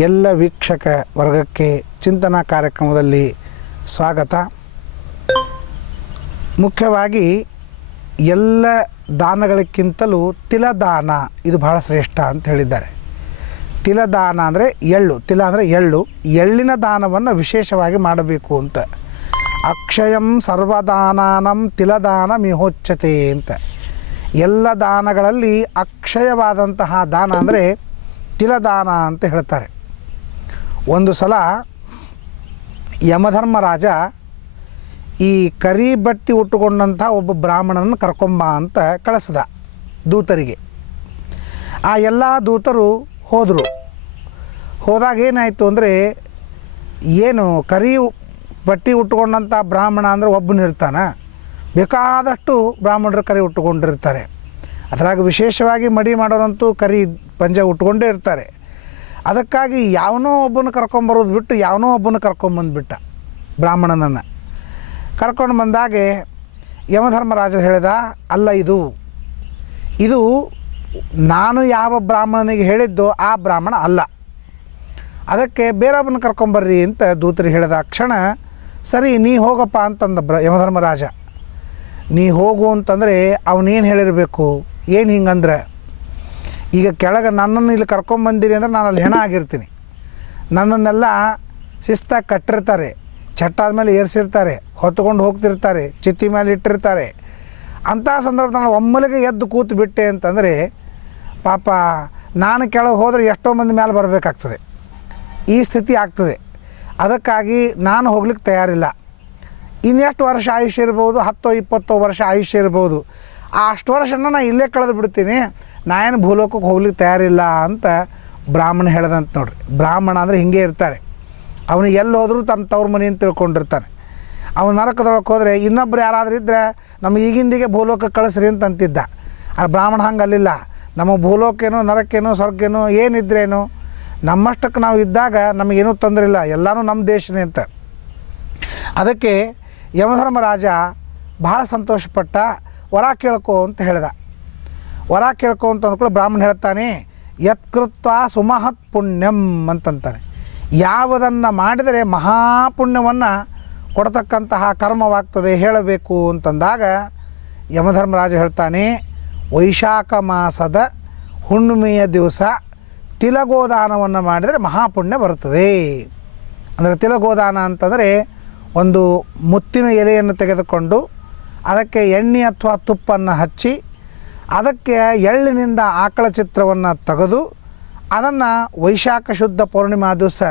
ಎಲ್ಲ ವೀಕ್ಷಕ ವರ್ಗಕ್ಕೆ ಚಿಂತನಾ ಕಾರ್ಯಕ್ರಮದಲ್ಲಿ ಸ್ವಾಗತ. ಮುಖ್ಯವಾಗಿ ಎಲ್ಲ ದಾನಗಳಿಗಿಂತಲೂ ತಿಲದಾನ ಇದು ಬಹಳ ಶ್ರೇಷ್ಠ ಅಂತ ಹೇಳಿದ್ದಾರೆ. ತಿಲದಾನ ಅಂದರೆ ಎಳ್ಳು, ತಿಲ ಅಂದರೆ ಎಳ್ಳು, ಎಳ್ಳಿನ ದಾನವನ್ನು ವಿಶೇಷವಾಗಿ ಮಾಡಬೇಕು ಅಂತ. ಅಕ್ಷಯಂ ಸರ್ವದಾನಾನಂ ತಿಲದಾನ ಮಿಹೋಚ್ಯತೆ ಅಂತ. ಎಲ್ಲ ದಾನಗಳಲ್ಲಿ ಅಕ್ಷಯವಾದಂತಹ ದಾನ ಅಂದರೆ ತಿಲದಾನ ಅಂತ ಹೇಳ್ತಾರೆ. ಒಂದು ಸಲ ಯಮಧರ್ಮರಾಜ ಈ ಕರಿ ಬಟ್ಟೆ ಉಟ್ಟುಕೊಂಡಂಥ ಒಬ್ಬ ಬ್ರಾಹ್ಮಣನನ್ನು ಕರ್ಕೊಂಬ ಅಂತ ಕಳಿಸ್ದ ದೂತರಿಗೆ. ಆ ಎಲ್ಲ ದೂತರು ಹೋದರು. ಹೋದಾಗ ಏನಾಯಿತು ಅಂದರೆ, ಏನು ಕರಿ ಬಟ್ಟೆ ಉಟ್ಟುಕೊಂಡಂಥ ಬ್ರಾಹ್ಮಣ ಅಂದರೆ ಒಬ್ಬನಿರ್ತಾನೆ, ಬೇಕಾದಷ್ಟು ಬ್ರಾಹ್ಮಣರು ಕರಿ ಉಟ್ಟುಕೊಂಡಿರ್ತಾರೆ. ಅದರಾಗ ವಿಶೇಷವಾಗಿ ಮಡಿ ಮಾಡೋರಂತೂ ಕರಿ ಪಂಜ ಉಟ್ಕೊಂಡೇ ಇರ್ತಾರೆ. ಅದಕ್ಕಾಗಿ ಯಾವನೋ ಒಬ್ಬನ ಕರ್ಕೊಂಬರೋದು ಬಿಟ್ಟು ಯಾವನೋ ಒಬ್ಬನ ಕರ್ಕೊಂಬಂದುಬಿಟ್ಟ ಬ್ರಾಹ್ಮಣನನ್ನು. ಕರ್ಕೊಂಡು ಬಂದಾಗೆ ಯಮಧರ್ಮರಾಜ ಹೇಳಿದ, ಅಲ್ಲ ಇದು ನಾನು ಯಾವ ಬ್ರಾಹ್ಮಣನಿಗೆ ಹೇಳಿದ್ದೋ ಆ ಬ್ರಾಹ್ಮಣ ಅಲ್ಲ, ಅದಕ್ಕೆ ಬೇರೊಬ್ಬನ ಕರ್ಕೊಂಬರ್ರಿ ಅಂತ ದೂತರಿಗೆ ಹೇಳಿದ ಕ್ಷಣ, ಸರಿ ನೀ ಹೋಗಪ್ಪ ಅಂತಂದ ಯಮಧರ್ಮರಾಜ. ನೀ ಹೋಗು ಅಂತಂದರೆ ಅವನೇನು ಹೇಳಿರಬೇಕು, ಏನು ಹಿಂಗಂದ್ರೆ, ಈಗ ಕೆಳಗೆ ನನ್ನನ್ನು ಇಲ್ಲಿ ಕರ್ಕೊಂಬಂದಿರಿ ಅಂದರೆ ನಾನು ಅಲ್ಲಿ ಹೆಣ ಆಗಿರ್ತೀನಿ, ನನ್ನನ್ನೆಲ್ಲ ಶಿಸ್ತಾಗಿ ಕಟ್ಟಿರ್ತಾರೆ, ಚಟ್ಟಾದ ಮೇಲೆ ಏರಿಸಿರ್ತಾರೆ, ಹೊತ್ಕೊಂಡು ಹೋಗ್ತಿರ್ತಾರೆ, ಚಿತ್ತಿ ಮೇಲೆ ಇಟ್ಟಿರ್ತಾರೆ. ಅಂಥ ಸಂದರ್ಭದಲ್ಲಿ ನಾನು ಒಮ್ಮೆಲೆಗೆ ಎದ್ದು ಕೂತು ಬಿಟ್ಟೆ ಅಂತಂದರೆ ಪಾಪ ನಾನು ಕೆಳಗೆ ಹೋದರೆ ಎಷ್ಟೋ ಮಂದಿ ಮೇಲೆ ಬರಬೇಕಾಗ್ತದೆ, ಈ ಸ್ಥಿತಿ ಆಗ್ತದೆ. ಅದಕ್ಕಾಗಿ ನಾನು ಹೋಗ್ಲಿಕ್ಕೆ ತಯಾರಿಲ್ಲ. ಇನ್ನೆಷ್ಟು ವರ್ಷ ಆಯುಷ್ಯ ಇರ್ಬೋದು, 10-20 ವರ್ಷ ಆಯುಷ್ಯ ಇರ್ಬೋದು, ಅಷ್ಟು ವರ್ಷನ ನಾನು ಇಲ್ಲೇ ಕಳೆದು ಬಿಡ್ತೀನಿ, ನಾನು ಭೂಲೋಕಕ್ಕೆ ಹೋಗ್ಲಿಕ್ಕೆ ತಯಾರಿಲ್ಲ ಅಂತ ಬ್ರಾಹ್ಮಣ ಹೇಳ್ದಂತ ನೋಡ್ರಿ. ಬ್ರಾಹ್ಮಣ ಅಂದರೆ ಹಿಂಗೆ ಇರ್ತಾರೆ, ಅವನು ಎಲ್ಲಿ ಹೋದರೂ ತನ್ನ ತವ್ರ ಮನೆ ಅಂತ ತಿಳ್ಕೊಂಡಿರ್ತಾನೆ. ಅವನು ನರಕದೊಳಗೆ ಹೋದರೆ ಇನ್ನೊಬ್ರು ಯಾರಾದರೂ ಇದ್ದರೆ ನಮ್ಮ ಈಗಿಂದಿಗೆ ಭೂಲೋಕಕ್ಕೆ ಕಳಿಸ್ರಿ ಅಂತ ಅಂತಿದ್ದ. ಆ ಬ್ರಾಹ್ಮಣ ಹಂಗೆ ಅಲ್ಲಿಲ್ಲ, ನಮ್ಮ ಭೂಲೋಕೇನೋ ನರಕೇನೋ ಸ್ವರ್ಗೇನೋ ಏನಿದ್ರೇನು ನಮ್ಮಷ್ಟಕ್ಕೆ ನಾವು ಇದ್ದಾಗ ನಮಗೇನೂ ತೊಂದರೆ ಇಲ್ಲ, ಎಲ್ಲನೂ ನಮ್ಮ ದೇಶನೇ ಅಂತ. ಅದಕ್ಕೆ ಯಮಧರ್ಮರಾಜ ಭಾಳ ಸಂತೋಷಪಟ್ಟ. ವರ ಕೇಳ್ಕೊ ಅಂತ ಹೇಳ್ದ. ವರ ಕೇಳ್ಕೊ ಅಂತ ಅಂದ್ಕೊಳ್ಳಿ ಬ್ರಾಹ್ಮಣ ಹೇಳ್ತಾನೆ, ಯತ್ಕೃತ್ವ ಸುಮಹತ್ ಪುಣ್ಯಂ ಅಂತಂತಾನೆ. ಯಾವುದನ್ನು ಮಾಡಿದರೆ ಮಹಾಪುಣ್ಯವನ್ನು ಕೊಡ್ತಕ್ಕಂತಹ ಕರ್ಮವಾಗ್ತದೆ ಹೇಳಬೇಕು ಅಂತಂದಾಗ ಯಮಧರ್ಮರಾಜ ಹೇಳ್ತಾನೆ, ವೈಶಾಖ ಮಾಸದ ಹುಣ್ಣಿಮೆಯ ದಿವಸ ತಿಲಗೋದಾನವನ್ನು ಮಾಡಿದರೆ ಮಹಾಪುಣ್ಯ ಬರ್ತದೆ. ಅಂದರೆ ತಿಲಗೋದಾನ ಅಂತಂದರೆ ಒಂದು ಮುತ್ತಿನ ಎಲೆಯನ್ನು ತೆಗೆದುಕೊಂಡು ಅದಕ್ಕೆ ಎಣ್ಣೆ ಅಥವಾ ತುಪ್ಪನ್ನು ಹಚ್ಚಿ ಅದಕ್ಕೆ ಎಳ್ಳಿನಿಂದ ಆಕಳ ಚಿತ್ರವನ್ನು ತೆಗೆದು ಅದನ್ನು ವೈಶಾಖ ಶುದ್ಧ ಪೌರ್ಣಿಮಾ ದಿವಸ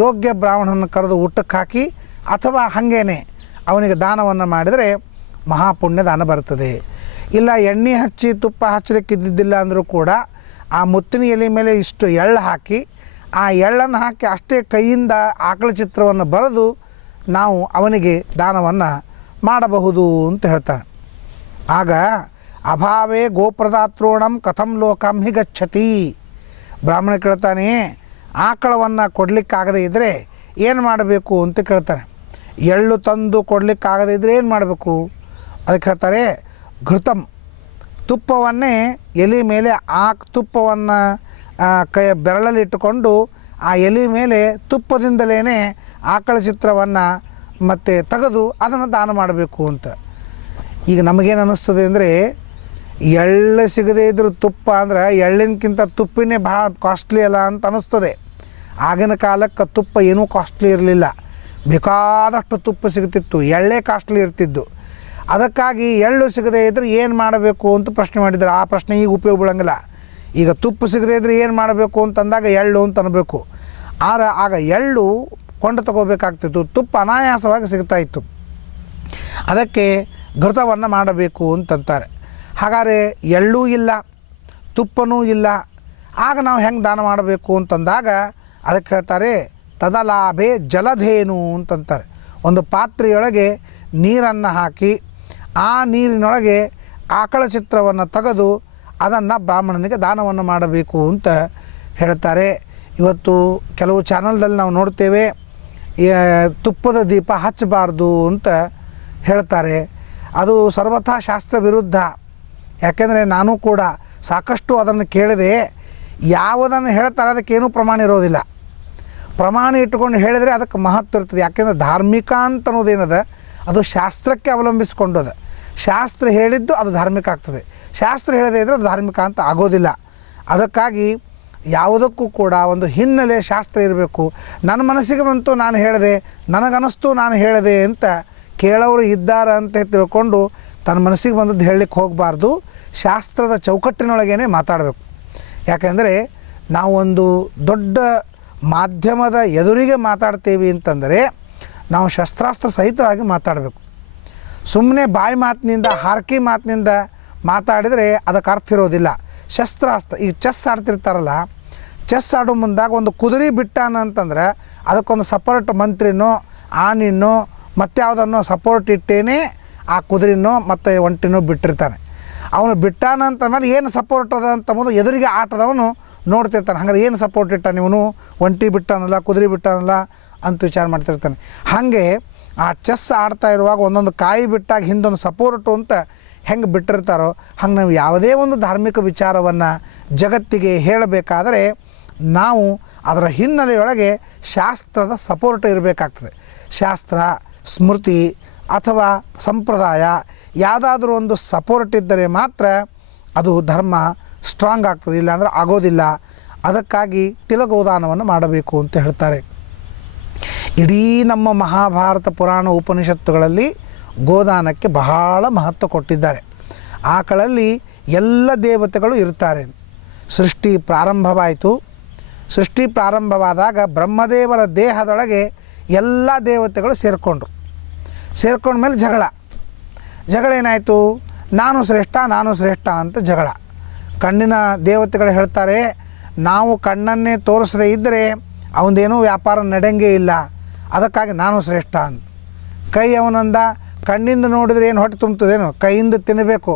ಯೋಗ್ಯ ಬ್ರಾಹ್ಮಣನ ಕರೆದು ಊಟಕ್ಕೆ ಹಾಕಿ ಅಥವಾ ಹಾಗೇನೆ ಅವನಿಗೆ ದಾನವನ್ನು ಮಾಡಿದರೆ ಮಹಾಪುಣ್ಯ ದಾನ ಬರ್ತದೆ. ಇಲ್ಲ ಎಣ್ಣೆ ಹಚ್ಚಿ ತುಪ್ಪ ಹಚ್ಚಲಿಕ್ಕಿದ್ದಿದ್ದಿಲ್ಲ ಅಂದರೂ ಕೂಡ ಆ ಮುತ್ತಿನ ಎಲೆ ಮೇಲೆ ಇಷ್ಟು ಎಳ್ಳು ಹಾಕಿ ಆ ಎಳ್ಳನ್ನು ಹಾಕಿ ಅಷ್ಟೇ ಕೈಯಿಂದ ಆಕಳ ಚಿತ್ರವನ್ನು ಬರೆದು ನಾವು ಅವನಿಗೆ ದಾನವನ್ನು ಮಾಡಬಹುದು ಅಂತ ಹೇಳ್ತಾನೆ. ಆಗ ಅಭಾವೇ ಗೋಪ್ರದಾತೃಣಂ ಕಥಂ ಲೋಕಂ ಹಿ ಗಚ್ಚತಿ. ಬ್ರಾಹ್ಮಣ ಕೇಳ್ತಾನೆ, ಆಕಳವನ್ನು ಕೊಡಲಿಕ್ಕಾಗದೇ ಇದ್ದರೆ ಏನು ಮಾಡಬೇಕು ಅಂತ ಕೇಳ್ತಾನೆ. ಎಳ್ಳು ತಂದು ಕೊಡಲಿಕ್ಕಾಗದೇ ಇದ್ದರೆ ಏನು ಮಾಡಬೇಕು ಅದಕ್ಕೆ ಹೇಳ್ತಾರೆ, ಘೃತಂ, ತುಪ್ಪವನ್ನೇ ಎಲೆ ಮೇಲೆ ತುಪ್ಪವನ್ನು ಬೆರಳಲ್ಲಿ ಇಟ್ಟುಕೊಂಡು ಆ ಎಲೆ ಮೇಲೆ ತುಪ್ಪದಿಂದಲೇ ಆಕಳ ಚಿತ್ರವನ್ನು ಮತ್ತು ತೆಗೆದು ಅದನ್ನು ದಾನ ಮಾಡಬೇಕು ಅಂತ. ಈಗ ನಮಗೇನು ಅನ್ನಿಸ್ತದೆ ಅಂದರೆ, ಎಳ್ಳು ಸಿಗದೇ ಇದ್ದರೂ ತುಪ್ಪ ಅಂದ್ರೆ ಎಳ್ಳಿನಕ್ಕಿಂತ ತುಪ್ಪಿನೇ ಭಾಳ ಕಾಸ್ಟ್ಲಿ ಅಲ್ಲ ಅಂತ ಅನ್ನಿಸ್ತದೆ. ಆಗಿನ ಕಾಲಕ್ಕೆ ತುಪ್ಪ ಏನೂ ಕಾಸ್ಟ್ಲಿ ಇರಲಿಲ್ಲ, ಬೇಕಾದಷ್ಟು ತುಪ್ಪ ಸಿಗ್ತಿತ್ತು, ಎಳ್ಳೇ ಕಾಸ್ಟ್ಲಿ ಇರ್ತಿದ್ದು. ಅದಕ್ಕಾಗಿ ಎಳ್ಳು ಸಿಗದೇ ಇದ್ದರೆ ಏನು ಮಾಡಬೇಕು ಅಂತ ಪ್ರಶ್ನೆ ಮಾಡಿದ್ದಾರೆ. ಆ ಪ್ರಶ್ನೆ ಈಗ ಉಪಯೋಗ ಬೀಳಂಗಿಲ್ಲ. ಈಗ ತುಪ್ಪ ಸಿಗದೇ ಇದ್ದರೆ ಏನು ಮಾಡಬೇಕು ಅಂತಂದಾಗ ಎಳ್ಳು ಅಂತ ಅನ್ನಬೇಕು. ಆಗ ಎಳ್ಳು ಕೊಂಡು ತಗೋಬೇಕಾಗ್ತಿತ್ತು, ತುಪ್ಪ ಅನಾಯಾಸವಾಗಿ ಸಿಗ್ತಾಯಿತ್ತು. ಅದಕ್ಕೆ ಘೃತವನ್ನು ಮಾಡಬೇಕು ಅಂತಂತಾರೆ. ಹಾಗಾದರೆ ಎಳ್ಳೂ ಇಲ್ಲ, ತುಪ್ಪನೂ ಇಲ್ಲ, ಆಗ ನಾವು ಹೆಂಗೆ ದಾನ ಮಾಡಬೇಕು ಅಂತಂದಾಗ ಅದಕ್ಕೆ ಹೇಳ್ತಾರೆ, ತದಲಾಭೆ ಜಲಧೇನು ಅಂತಂತಾರೆ. ಒಂದು ಪಾತ್ರೆಯೊಳಗೆ ನೀರನ್ನು ಹಾಕಿ ಆ ನೀರಿನೊಳಗೆ ಆಕಳ ಚಿತ್ರವನ್ನು ತೆಗೆದು ಅದನ್ನು ಬ್ರಾಹ್ಮಣನಿಗೆ ದಾನವನ್ನು ಮಾಡಬೇಕು ಅಂತ ಹೇಳ್ತಾರೆ. ಇವತ್ತು ಕೆಲವು ಚಾನಲ್ದಲ್ಲಿ ನಾವು ನೋಡ್ತೇವೆ, ತುಪ್ಪದ ದೀಪ ಹಚ್ಚಬಾರ್ದು ಅಂತ ಹೇಳ್ತಾರೆ. ಅದು ಸರ್ವಥಾ ಶಾಸ್ತ್ರ ವಿರುದ್ಧ. ಯಾಕೆಂದರೆ ನಾನು ಕೂಡ ಸಾಕಷ್ಟು ಅದನ್ನು ಕೇಳಿದೆ. ಯಾವುದನ್ನು ಹೇಳ್ತಾರೆ ಅದಕ್ಕೇನೂ ಪ್ರಮಾಣ ಇರೋದಿಲ್ಲ. ಪ್ರಮಾಣ ಇಟ್ಟುಕೊಂಡು ಹೇಳಿದರೆ ಅದಕ್ಕೆ ಮಹತ್ವ ಇರ್ತದೆ. ಯಾಕೆಂದರೆ ಧಾರ್ಮಿಕ ಅಂತ ಅನ್ನೋದೇನದ ಅದು ಶಾಸ್ತ್ರಕ್ಕೆ ಅವಲಂಬಿಸಿಕೊಂಡದ. ಶಾಸ್ತ್ರ ಹೇಳಿದ್ದು ಅದು ಧಾರ್ಮಿಕ ಆಗ್ತದೆ, ಶಾಸ್ತ್ರ ಹೇಳದೇ ಇದ್ದರೆ ಅದು ಧಾರ್ಮಿಕ ಅಂತ ಆಗೋದಿಲ್ಲ. ಅದಕ್ಕಾಗಿ ಯಾವುದಕ್ಕೂ ಕೂಡ ಒಂದು ಹಿನ್ನೆಲೆ ಶಾಸ್ತ್ರ ಇರಬೇಕು. ನನ್ನ ಮನಸ್ಸಿಗೆ ಬಂತು ನಾನು ಹೇಳಿದೆ, ನನಗನ್ನಿಸ್ತು ನಾನು ಹೇಳಿದೆ ಅಂತ ಕೇಳೋರು ಇದ್ದಾರೆ ಅಂತ ತಿಳ್ಕೊಂಡು ತನ್ನ ಮನಸ್ಸಿಗೆ ಬಂದದ್ದು ಹೇಳಲಿಕ್ಕೆ ಹೋಗಬಾರ್ದು. ಶಾಸ್ತ್ರದ ಚೌಕಟ್ಟಿನೊಳಗೇ ಮಾತಾಡಬೇಕು. ಯಾಕೆಂದರೆ ನಾವೊಂದು ದೊಡ್ಡ ಮಾಧ್ಯಮದ ಎದುರಿಗೆ ಮಾತಾಡ್ತೀವಿ ಅಂತಂದರೆ ನಾವು ಶಸ್ತ್ರಾಸ್ತ್ರ ಸಹಿತವಾಗಿ ಮಾತಾಡಬೇಕು. ಸುಮ್ಮನೆ ಬಾಯಿ ಮಾತಿನಿಂದ ಹಾರ್ಕಿ ಮಾತಿನಿಂದ ಮಾತಾಡಿದರೆ ಅದಕ್ಕೆ ಅರ್ಥ ಇರೋದಿಲ್ಲ. ಶಸ್ತ್ರಾಸ್ತ್ರ ಈಗ ಚೆಸ್ ಆಡ್ತಿರ್ತಾರಲ್ಲ, ಚೆಸ್ ಆಡೋ ಮುಂದಾಗ ಒಂದು ಕುದುರೆ ಬಿಟ್ಟಾನ ಅಂತಂದ್ರೆ ಅದಕ್ಕೊಂದು ಸಪೋರ್ಟ್ ಮಂತ್ರಿನೋ ಆನಿನೋ ಮತ್ತಾವುದನ್ನೋ ಸಪೋರ್ಟ್ ಇಟ್ಟೇನೆ ಆ ಕುದುರೆನೋ ಮತ್ತು ಒಂಟಿನೋ ಬಿಟ್ಟಿರ್ತಾನೆ. ಅವನು ಬಿಟ್ಟಾನ ಅಂತಂದ್ಮೇಲೆ ಏನು ಸಪೋರ್ಟ್ ಅದ ಅಂತಂಬೋದು ಎದುರಿಗೆ ಆಟದವನು ನೋಡ್ತಿರ್ತಾನೆ. ಹಂಗಾರೆ ಏನು ಸಪೋರ್ಟ್ ಇಟ್ಟಾನೆ ಇವನು, ಒಂಟಿ ಬಿಟ್ಟಾನಲ್ಲ ಕುದುರೆ ಬಿಟ್ಟಾನಲ್ಲ ಅಂತ ವಿಚಾರ ಮಾಡ್ತಿರ್ತಾನೆ. ಹಾಗೆ ಆ ಚೆಸ್ ಆಡ್ತಾ ಇರುವಾಗ ಒಂದೊಂದು ಕಾಯಿ ಬಿಟ್ಟಾಗ ಹಿಂದೊಂದು ಸಪೋರ್ಟು ಅಂತ ಹೆಂಗೆ ಬಿಟ್ಟಿರ್ತಾರೋ ಹಂಗೆ ನಾವು ಯಾವುದೇ ಒಂದು ಧಾರ್ಮಿಕ ವಿಚಾರವನ್ನು ಜಗತ್ತಿಗೆ ಹೇಳಬೇಕಾದರೆ ನಾವು ಅದರ ಹಿನ್ನೆಲೆಯೊಳಗೆ ಶಾಸ್ತ್ರದ ಸಪೋರ್ಟ್ ಇರಬೇಕಾಗ್ತದೆ. ಶಾಸ್ತ್ರ, ಸ್ಮೃತಿ ಅಥವಾ ಸಂಪ್ರದಾಯ ಯಾವುದಾದ್ರೂ ಒಂದು ಸಪೋರ್ಟ್ ಇದ್ದರೆ ಮಾತ್ರ ಅದು ಧರ್ಮ ಸ್ಟ್ರಾಂಗ್ ಆಗ್ತದೆ, ಇಲ್ಲಾಂದರೆ ಆಗೋದಿಲ್ಲ. ಅದಕ್ಕಾಗಿ ತಿಲಗೋದಾನವನ್ನು ಮಾಡಬೇಕು ಅಂತ ಹೇಳ್ತಾರೆ. ಇಡೀ ನಮ್ಮ ಮಹಾಭಾರತ ಪುರಾಣ ಉಪನಿಷತ್ತುಗಳಲ್ಲಿ ಗೋದಾನಕ್ಕೆ ಬಹಳ ಮಹತ್ವ ಕೊಟ್ಟಿದ್ದಾರೆ. ಆಕಳಲ್ಲಿ ಎಲ್ಲ ದೇವತೆಗಳು ಇರ್ತಾರೆ. ಸೃಷ್ಟಿ ಪ್ರಾರಂಭವಾಯಿತು. ಸೃಷ್ಟಿ ಪ್ರಾರಂಭವಾದಾಗ ಬ್ರಹ್ಮದೇವರ ದೇಹದೊಳಗೆ ಎಲ್ಲ ದೇವತೆಗಳು ಸೇರ್ಕೊಂಡ್ಮೇಲೆ ಜಗಳ ಏನಾಯಿತು, ನಾನು ಶ್ರೇಷ್ಠ ಅಂತ ಜಗಳ. ಕಣ್ಣಿನ ದೇವತೆಗಳು ಹೇಳ್ತಾರೆ, ನಾವು ಕಣ್ಣನ್ನೇ ತೋರಿಸದೇ ಇದ್ದರೆ ಅವನದೇನೂ ವ್ಯಾಪಾರ ನಡೆಯಂಗೇ ಇಲ್ಲ, ಅದಕ್ಕಾಗಿ ನಾನು ಶ್ರೇಷ್ಠ ಅಂತ. ಕೈ ಅವನಂದ, ಕಣ್ಣಿಂದ ನೋಡಿದರೆ ಏನು ಹೊಟ್ಟೆ ತುಂಬ್ತದೇನು, ಕೈಯಿಂದ ತಿನ್ನಬೇಕು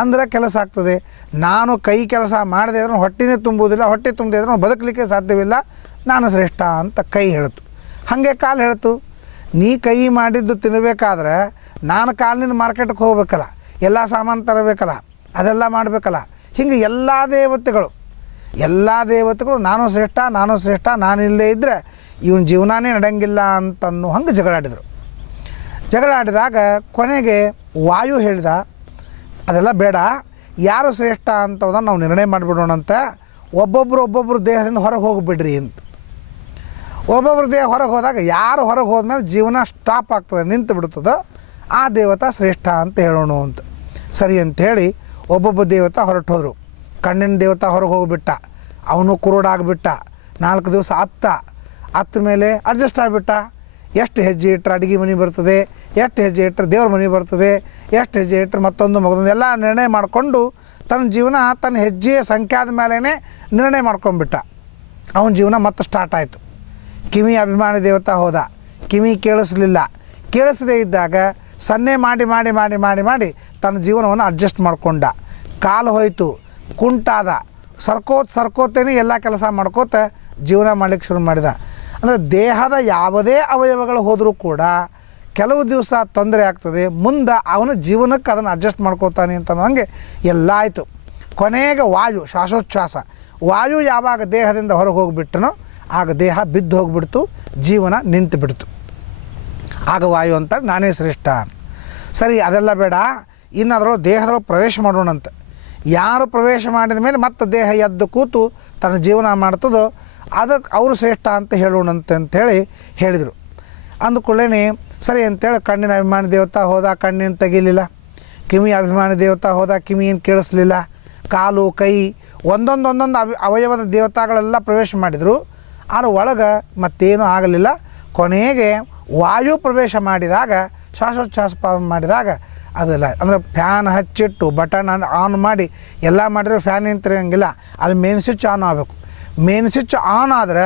ಅಂದ್ರೆ ಕೆಲಸ ಆಗ್ತದೆ. ನಾನು ಕೈ ಕೆಲಸ ಮಾಡದೇ ಇದ್ರೂ ಹೊಟ್ಟೆನೇ ತುಂಬುವುದಿಲ್ಲ, ಹೊಟ್ಟೆ ತುಂಬದೇ ಇದ್ರೂ ಬದುಕಲಿಕ್ಕೆ ಸಾಧ್ಯವಿಲ್ಲ, ನಾನು ಶ್ರೇಷ್ಠ ಅಂತ ಕೈ ಹೇಳ್ತು. ಹಾಗೆ ಕಾಲು ಹೇಳ್ತು, ನೀ ಕೈ ಮಾಡಿದ್ದು ತಿನ್ನಬೇಕಾದ್ರೆ ನಾನು ಕಾಲಿನಿಂದ ಮಾರ್ಕೆಟ್ಗೆ ಹೋಗ್ಬೇಕಲ್ಲ, ಎಲ್ಲ ಸಾಮಾನು ತರಬೇಕಲ್ಲ, ಅದೆಲ್ಲ ಮಾಡಬೇಕಲ್ಲ. ಹಿಂಗೆ ಎಲ್ಲ ದೇವತೆಗಳು ನಾನು ಶ್ರೇಷ್ಠ ನಾನಿಲ್ಲದೆ ಇದ್ದರೆ ಇವನ ಜೀವನನೇ ನಡೆಯಂಗಿಲ್ಲ ಅಂತನ್ನೋ ಹಂಗೆ ಜಗಳಾಡಿದಾಗ ಕೊನೆಗೆ ವಾಯು ಹೇಳಿದ, ಅದೆಲ್ಲ ಬೇಡ, ಯಾರು ಶ್ರೇಷ್ಠ ಅಂತದನ್ನು ನಾವು ನಿರ್ಣಯ ಮಾಡಿಬಿಡೋಣಂತ, ಒಬ್ಬೊಬ್ಬರು ದೇಹದಿಂದ ಹೊರಗೆ ಹೋಗಿಬಿಡ್ರಿ ಅಂತ. ಒಬ್ಬೊಬ್ಬರು ದೇಹ ಹೊರಗೆ ಹೋದಾಗ ಯಾರು ಹೊರಗೆ ಹೋದ್ಮೇಲೆ ಜೀವನ ಸ್ಟಾಪ್ ಆಗ್ತದೆ, ನಿಂತು ಬಿಡ್ತದೆ, ಆ ದೇವತಾ ಶ್ರೇಷ್ಠ ಅಂತ ಹೇಳೋಣ ಅಂತ. ಸರಿ ಅಂಥೇಳಿ ಒಬ್ಬೊಬ್ಬ ದೇವತಾ ಹೊರಟು ಹೋದರು. ಕಣ್ಣಿನ ದೇವತಾ ಹೊರಗೆ ಹೋಗಿಬಿಟ್ಟ, ಅವನು ಕುರುಡಾಗಿಬಿಟ್ಟ. 4 ದಿವಸ ಅತ್ತ ಮೇಲೆ ಅಡ್ಜಸ್ಟ್ ಆಗಿಬಿಟ್ಟ. ಎಷ್ಟು ಹೆಜ್ಜೆ ಇಟ್ಟರೆ ಅಡುಗೆ ಮನೆ ಬರ್ತದೆ, ಎಷ್ಟು ಹೆಜ್ಜೆ ಇಟ್ಟರೆ ದೇವ್ರ ಮನೆ ಬರ್ತದೆ, ಎಷ್ಟು ಹೆಜ್ಜೆ ಇಟ್ಟರೆ ಮತ್ತೊಂದು ಎಲ್ಲ ನಿರ್ಣಯ ಮಾಡಿಕೊಂಡು ತನ್ನ ಜೀವನ ತನ್ನ ಹೆಜ್ಜೆಯ ಸಂಖ್ಯಾದ ಮೇಲೇ ನಿರ್ಣಯ ಮಾಡ್ಕೊಂಡ್ಬಿಟ್ಟ. ಅವನ ಜೀವನ ಮತ್ತೆ ಸ್ಟಾರ್ಟ್ ಆಯಿತು. ಕಿವಿ ಅಭಿಮಾನಿ ದೇವತಾ ಹೋದ, ಕಿವಿ ಕೇಳಿಸದೇ ಇದ್ದಾಗ ಸನ್ನೆ ಮಾಡಿ ತನ್ನ ಜೀವನವನ್ನು ಅಡ್ಜಸ್ಟ್ ಮಾಡಿಕೊಂಡ. ಕಾಲು ಹೋಯಿತು, ಕುಂಟಾದ, ಸರ್ಕೋತೇನೆ ಎಲ್ಲ ಕೆಲಸ ಮಾಡ್ಕೋತ ಜೀವನ ಮಾಡಲಿಕ್ಕೆ ಶುರು ಮಾಡಿದ. ಅಂದರೆ ದೇಹದ ಯಾವುದೇ ಅವಯವಗಳು ಹೋದರೂ ಕೂಡ ಕೆಲವು ದಿವಸ ತೊಂದರೆ ಆಗ್ತದೆ, ಮುಂದೆ ಅವನ ಜೀವನಕ್ಕೆ ಅದನ್ನು ಅಡ್ಜಸ್ಟ್ ಮಾಡ್ಕೋತಾನೆ ಅಂತ ಹಂಗೆ ಎಲ್ಲ ಆಯಿತು. ಕೊನೆಗೆ ವಾಯು, ಶ್ವಾಸೋಚ್ಛ್ವಾಸ, ವಾಯು ಯಾವಾಗ ದೇಹದಿಂದ ಹೊರಗೆ ಹೋಗಿಬಿಟ್ಟನೋ ಆಗ ದೇಹ ಬಿದ್ದು ಹೋಗಿಬಿಡ್ತು, ಜೀವನ ನಿಂತು ಬಿಡ್ತು. ಆಗ ವಾಯು ಅಂತ ನಾನೇ ಶ್ರೇಷ್ಠ. ಸರಿ, ಅದೆಲ್ಲ ಬೇಡ, ಇನ್ನು ಅದರೊಳಗೆ ದೇಹದೊಳಗೆ ಪ್ರವೇಶ ಮಾಡೋಣಂತ. ಯಾರು ಪ್ರವೇಶ ಮಾಡಿದ ಮೇಲೆ ಮತ್ತೆ ದೇಹ ಎದ್ದು ಕೂತು ತನ್ನ ಜೀವನ ಮಾಡ್ತದೋ ಅದಕ್ಕೆ ಅವರು ಶ್ರೇಷ್ಠ ಅಂತ ಹೇಳೋಣಂತೆ ಅಂಥೇಳಿ ಹೇಳಿದರು. ಅಂದ್ಕೊಳ್ಳೇನೆ ಸರಿ ಅಂಥೇಳಿ ಕಣ್ಣಿನ ಅಭಿಮಾನಿ ದೇವತಾ ಹೋದ, ಕಣ್ಣಿನ ತೆಗಿಲಿಲ್ಲ. ಕಿವಿ ಅಭಿಮಾನಿ ದೇವತಾ ಹೋದ, ಕಿವಿ ಏನು ಕೇಳಿಸ್ಲಿಲ್ಲ. ಕಾಲು, ಕೈ, ಒಂದೊಂದು ಅವಯವದ ದೇವತಾಗಳೆಲ್ಲ ಪ್ರವೇಶ ಮಾಡಿದರು. ಆದ್ರೆ ಒಳಗೆ ಮತ್ತೇನೂ ಆಗಲಿಲ್ಲ. ಕೊನೆಗೆ ವಾಯು ಪ್ರವೇಶ ಮಾಡಿದಾಗ, ಶ್ವಾಸೋಚ್ಛ್ವಾಸ ಪ್ರಾರಂಭ ಮಾಡಿದಾಗ ಅದೆಲ್ಲ ಅಂದರೆ ಫ್ಯಾನ್ ಹಚ್ಚಿಟ್ಟು ಬಟನ್ ಆನ್ ಮಾಡಿ ಎಲ್ಲ ಮಾಡಿದ್ರೆ ಫ್ಯಾನ್ ಏನು ತಿರುಗಂಗಿಲ್ಲ, ಅಲ್ಲಿ ಮೇನ್ ಸ್ವಿಚ್ ಆನ್ ಆಗಬೇಕು. ಮೇನ್ ಸ್ವಿಚ್ ಆನ್ ಆದರೆ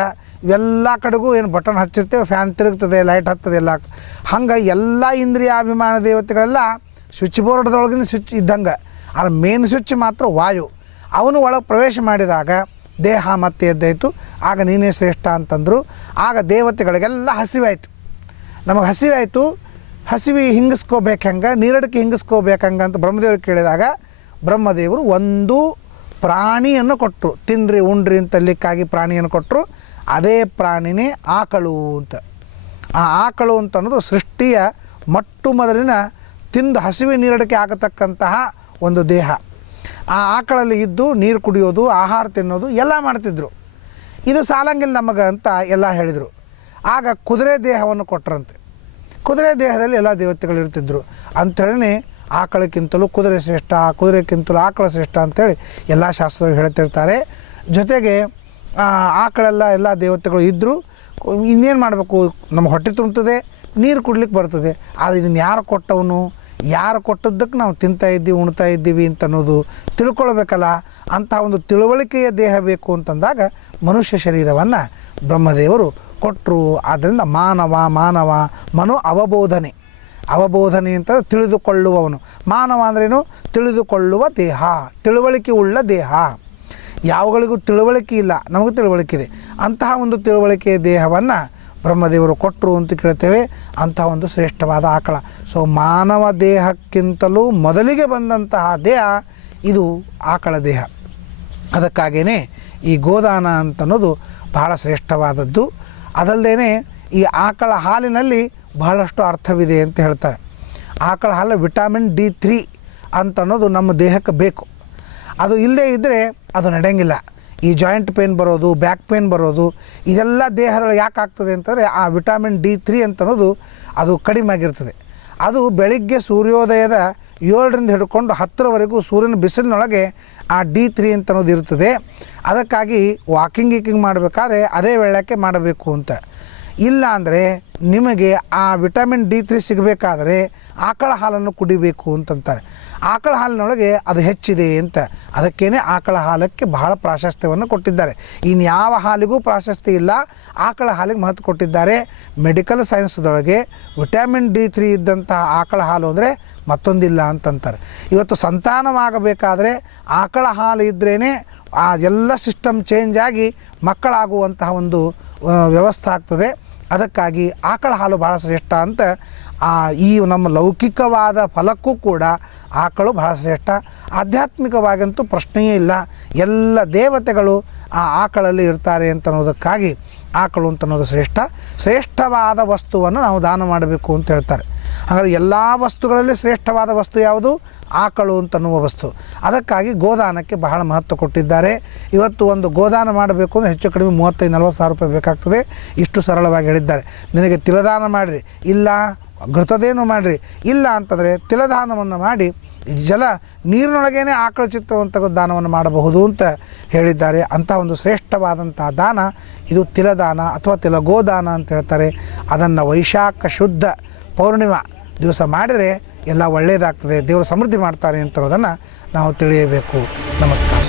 ಎಲ್ಲ ಕಡೆಗೂ ಏನು ಬಟನ್ ಹಚ್ಚಿರ್ತೇವೆ, ಫ್ಯಾನ್ ತಿರುಗ್ತದೆ, ಲೈಟ್ ಹತ್ತದೆ, ಎಲ್ಲ ಆಗ್ತದೆ. ಹಂಗೆ ಎಲ್ಲ ಇಂದ್ರಿಯಾಭಿಮಾನ ದೇವತೆಗಳೆಲ್ಲ ಸ್ವಿಚ್ ಬೋರ್ಡ್ದೊಳಗಿನ ಸ್ವಿಚ್ ಇದ್ದಂಗೆ, ಆದರೆ ಮೇನ್ ಸ್ವಿಚ್ ಮಾತ್ರ ವಾಯು. ಅವನು ಒಳಗೆ ಪ್ರವೇಶ ಮಾಡಿದಾಗ ದೇಹ ಮತ್ತೆ ಎದ್ದಾಯಿತು. ಆಗ ನೀನೇ ಶ್ರೇಷ್ಠ ಅಂತಂದರು. ಆಗ ದೇವತೆಗಳಿಗೆಲ್ಲ ಹಸಿವಾಯಿತು. ನಮಗೆ ಹಸಿವಾಯಿತು, ಹಸಿವಿ ಹಿಂಗಿಸ್ಕೋಬೇಕು ಹೆಂಗೆ, ನೀರಡಿಕೆ ಹಿಂಗಿಸ್ಕೋಬೇಕು ಹಂಗೆ ಅಂತ ಬ್ರಹ್ಮದೇವ್ರಿಗೆ ಕೇಳಿದಾಗ ಬ್ರಹ್ಮದೇವರು ಒಂದು ಪ್ರಾಣಿಯನ್ನು ಕೊಟ್ಟರು. ತಿನ್ನಿರಿ ಉಣ್ರಿ ಅಂತಲಿಕ್ಕಾಗಿ ಪ್ರಾಣಿಯನ್ನು ಕೊಟ್ಟರು. ಅದೇ ಪ್ರಾಣಿನೇ ಆಕಳು ಅಂತ. ಆ ಆಕಳು ಅಂತ ಅನ್ನೋದು ಸೃಷ್ಟಿಯ ಮೊಟ್ಟ ಮೊದಲಿನ ತಿಂದು ಹಸಿವೆ ನೀರಡಿಕೆ ಆಗತಕ್ಕಂತಹ ಒಂದು ದೇಹ. ಆ ಆಕಳಲ್ಲಿ ಇದ್ದು ನೀರು ಕುಡಿಯೋದು, ಆಹಾರ ತಿನ್ನೋದು ಎಲ್ಲ ಮಾಡ್ತಿದ್ರು. ಇದು ಸಾಲಂಗಿಲ್ಲ ನಮಗೆ ಅಂತ ಎಲ್ಲ ಹೇಳಿದರು. ಆಗ ಕುದುರೆ ದೇಹವನ್ನು ಕೊಟ್ಟರಂತೆ. ಕುದುರೆ ದೇಹದಲ್ಲಿ ಎಲ್ಲ ದೇವತೆಗಳು ಇರ್ತಿದ್ರು ಅಂಥೇಳಿ ಆಕಳಕ್ಕಿಂತಲೂ ಕುದುರೆ ಶ್ರೇಷ್ಠ, ಕುದುರೆಕ್ಕಿಂತಲೂ ಆಕಳ ಶ್ರೇಷ್ಠ ಅಂಥೇಳಿ ಎಲ್ಲ ಶಾಸ್ತ್ರಗಳು ಹೇಳ್ತಿರ್ತಾರೆ. ಜೊತೆಗೆ ಆಕಳೆಲ್ಲ ಎಲ್ಲ ದೇವತೆಗಳು ಇದ್ದರು. ಇನ್ನೇನು ಮಾಡಬೇಕು, ನಮಗೆ ಹೊಟ್ಟೆ ತುಂಬುತ್ತದೆ, ನೀರು ಕುಡ್ಲಿಕ್ಕೆ ಬರ್ತದೆ. ಆದರೆ ಇದನ್ನು ಯಾರು ಕೊಟ್ಟವನು, ಯಾರು ಕೊಟ್ಟದ್ದಕ್ಕೆ ನಾವು ತಿಂತಾ ಇದ್ದೀವಿ, ಉಣ್ತಾ ಇದ್ದೀವಿ ಅಂತ ಅನ್ನೋದು ತಿಳ್ಕೊಳ್ಬೇಕಲ್ಲ. ಅಂಥ ಒಂದು ತಿಳುವಳಿಕೆಯ ದೇಹ ಬೇಕು ಅಂತಂದಾಗ ಮನುಷ್ಯ ಶರೀರವನ್ನು ಬ್ರಹ್ಮದೇವರು ಕೊಟ್ಟರು. ಆದ್ದರಿಂದ ಮಾನವ ಮನೋ ಅವಬೋಧನೆ ಅಂತ ತಿಳಿದುಕೊಳ್ಳುವವನು. ಮಾನವ ಅಂದ್ರೇನು? ತಿಳಿದುಕೊಳ್ಳುವ ದೇಹ, ತಿಳುವಳಿಕೆ ಉಳ್ಳ ದೇಹ. ಯಾವುಗಳಿಗೂ ತಿಳುವಳಿಕೆ ಇಲ್ಲ, ನಮಗೆ ತಿಳುವಳಿಕೆ ಇದೆ. ಅಂತಹ ಒಂದು ತಿಳುವಳಿಕೆಯ ದೇಹವನ್ನು ಬ್ರಹ್ಮದೇವರು ಕೊಟ್ಟರು ಅಂತ ಕೇಳ್ತೇವೆ. ಅಂಥ ಒಂದು ಶ್ರೇಷ್ಠವಾದ ಆಕಳ. ಸೊ ಮಾನವ ದೇಹಕ್ಕಿಂತಲೂ ಮೊದಲಿಗೆ ಬಂದಂತಹ ದೇಹ ಇದು ಆಕಳ ದೇಹ. ಅದಕ್ಕಾಗಿಯೇ ಈ ಗೋದಾನ ಅಂತನ್ನೋದು ಬಹಳ ಶ್ರೇಷ್ಠವಾದದ್ದು. ಅದಲ್ಲದೇ ಈ ಆಕಳ ಹಾಲಿನಲ್ಲಿ ಬಹಳಷ್ಟು ಅರ್ಥವಿದೆ ಅಂತ ಹೇಳ್ತಾರೆ. ಆಕಳ ಹಾಲು ವಿಟಮಿನ್ D3 ಅಂತನ್ನೋದು ನಮ್ಮ ದೇಹಕ್ಕೆ ಬೇಕು. ಅದು ಇಲ್ಲದೇ ಇದ್ದರೆ ಅದು ನಡೆಯಂಗಿಲ್ಲ. ಈ ಜಾಯಿಂಟ್ ಪೇನ್ ಬರೋದು, ಬ್ಯಾಕ್ ಪೇನ್ ಬರೋದು, ಇದೆಲ್ಲ ದೇಹದೊಳಗೆ ಯಾಕೆ ಆಗ್ತದೆ ಅಂತಂದರೆ ಆ ವಿಟಮಿನ್ D3 ಅಂತನ್ನೋದು ಅದು ಕಡಿಮೆ ಆಗಿರ್ತದೆ. ಅದು ಬೆಳಿಗ್ಗೆ ಸೂರ್ಯೋದಯದ 7ರಿಂದ ಹಿಡ್ಕೊಂಡು 10ರವರೆಗೂ ಸೂರ್ಯನ ಬಿಸಿಲಿನೊಳಗೆ ಆ D3 ಅಂತನ್ನೋದು ಇರ್ತದೆ. ಅದಕ್ಕಾಗಿ ವಾಕಿಂಗ್ ಮಾಡಬೇಕಾದ್ರೆ ಅದೇ ವೇಳಕ್ಕೆ ಮಾಡಬೇಕು ಅಂತ. ಇಲ್ಲ ಅಂದರೆ ನಿಮಗೆ ಆ ವಿಟಮಿನ್ D3 ಸಿಗಬೇಕಾದ್ರೆ ಆಕಳ ಹಾಲನ್ನು ಕುಡಿಬೇಕು ಅಂತಂತಾರೆ. ಆಕಳ ಹಾಲಿನೊಳಗೆ ಅದು ಹೆಚ್ಚಿದೆ ಅಂತ. ಅದಕ್ಕೇ ಆಕಳ ಹಾಲಕ್ಕೆ ಬಹಳ ಪ್ರಾಶಸ್ತ್ಯವನ್ನು ಕೊಟ್ಟಿದ್ದಾರೆ. ಇನ್ಯಾವ ಹಾಲಿಗೂ ಪ್ರಾಶಸ್ತ್ಯ ಇಲ್ಲ, ಆಕಳ ಹಾಲಿಗೆ ಮಹತ್ವ ಕೊಟ್ಟಿದ್ದಾರೆ. ಮೆಡಿಕಲ್ ಸೈನ್ಸ್ದೊಳಗೆ ವಿಟಮಿನ್ D3 ಇದ್ದಂತಹ ಆಕಳ ಹಾಲು ಅಂದರೆ ಮತ್ತೊಂದಿಲ್ಲ ಅಂತಂತಾರೆ. ಇವತ್ತು ಸಂತಾನವಾಗಬೇಕಾದ್ರೆ ಆಕಳ ಹಾಲು ಇದ್ರೇ ಆ ಎಲ್ಲ ಸಿಸ್ಟಮ್ ಚೇಂಜ್ ಆಗಿ ಮಕ್ಕಳಾಗುವಂತಹ ಒಂದು ವ್ಯವಸ್ಥೆ ಆಗ್ತದೆ. ಅದಕ್ಕಾಗಿ ಆಕಳ ಹಾಲು ಭಾಳ ಶ್ರೇಷ್ಠ ಅಂತ ಈ ನಮ್ಮ ಲೌಕಿಕವಾದ ಫಲಕ್ಕೂ ಕೂಡ ಆಕಳು ಬಹಳ ಶ್ರೇಷ್ಠ. ಆಧ್ಯಾತ್ಮಿಕವಾಗಂತೂ ಪ್ರಶ್ನೆಯೇ ಇಲ್ಲ. ಎಲ್ಲ ದೇವತೆಗಳು ಆ ಆಕಳಲ್ಲಿ ಇರ್ತಾರೆ ಅಂತ ಅನ್ನೋದಕ್ಕಾಗಿ ಆಕಳು ಅಂತ ಅನ್ನೋದು ಶ್ರೇಷ್ಠವಾದ ವಸ್ತುವನ್ನು ನಾವು ದಾನ ಮಾಡಬೇಕು ಅಂತ ಹೇಳ್ತಾರೆ. ಹಾಗಾದರೆ ಎಲ್ಲ ವಸ್ತುಗಳಲ್ಲಿ ಶ್ರೇಷ್ಠವಾದ ವಸ್ತು ಯಾವುದು? ಆಕಳು ಅಂತನ್ನುವ ವಸ್ತು. ಅದಕ್ಕಾಗಿ ಗೋದಾನಕ್ಕೆ ಬಹಳ ಮಹತ್ವ ಕೊಟ್ಟಿದ್ದಾರೆ. ಇವತ್ತು ಒಂದು ಗೋದಾನ ಮಾಡಬೇಕು ಅಂದರೆ ಹೆಚ್ಚು ಕಡಿಮೆ 35-40 ಸಾವಿರ ರೂಪಾಯಿ ಬೇಕಾಗ್ತದೆ. ಇಷ್ಟು ಸರಳವಾಗಿ ಹೇಳಿದ್ದಾರೆ. ನಿನಗೆ ತಿಲದಾನ ಮಾಡಿರಿ, ಇಲ್ಲ ಘೃತದೇನು ಮಾಡಿರಿ, ಇಲ್ಲ ಅಂತಂದರೆ ತಿಲದಾನವನ್ನು ಮಾಡಿ ನೀರಿನೊಳಗೇನೆ ಆಕಳ ಚಿತ್ರವನ್ನು ತೆಗೆದು ದಾನವನ್ನು ಮಾಡಬಹುದು ಅಂತ ಹೇಳಿದ್ದಾರೆ. ಅಂಥ ಒಂದು ಶ್ರೇಷ್ಠವಾದಂಥ ದಾನ ಇದು ತಿಲದಾನ ಅಥವಾ ತಿಲಗೋದಾನ ಅಂತ ಹೇಳ್ತಾರೆ. ಅದನ್ನು ವೈಶಾಖ ಶುದ್ಧ ಪೌರ್ಣಿಮಾ ದಿವಸ ಮಾಡಿದರೆ ಎಲ್ಲ ಒಳ್ಳೆಯದಾಗ್ತದೆ, ದೇವರು ಸಮೃದ್ಧಿ ಮಾಡ್ತಾರೆ ಅಂತ ಅನ್ನೋದನ್ನು ನಾವು ತಿಳಿಯಬೇಕು. ನಮಸ್ಕಾರ.